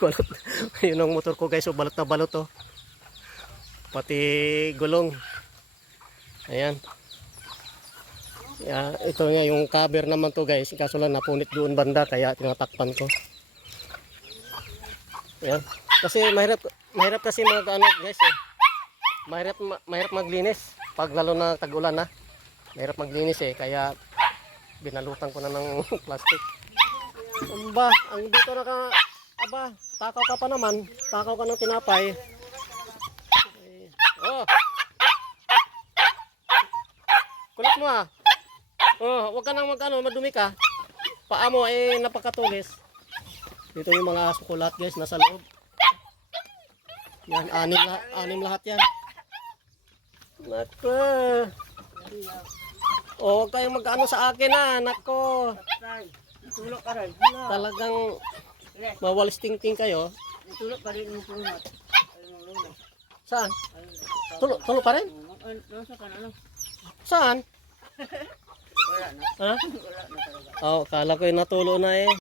Balot. Yun ang motor ko guys. So balot na balot to. Pati gulong. Ayan. Ito nga yung cover naman to guys. Kaso lang napunit doon banda kaya tinatakpan ko. Ayan. Kasi mahirap kasi mag ano guys eh. Mahirap maglinis pag lalo na tag-ulan na. Mahirap maglinis eh kaya binalutan ko na ng plastic. Ang dito takaw ka pa naman. Takaw ka ng tinapay. Oh. Kulit mo ah. Oh, wag ka nang madumi ka. Paa mo eh napakatulis. Dito yung mga sukulat guys nasa loob. Yan, anim lahat yan. Nako. Oh, huwag kayong mag-ano sa akin ah, nako. Tulog ka rin. Talagang mawalis ting-ting kayo. Tulog pa rin yung tulog. Saan? Tulog pa rin? Saan? Wala na. Ha? Wala na talaga. Oh, kala ko yung natulo na eh.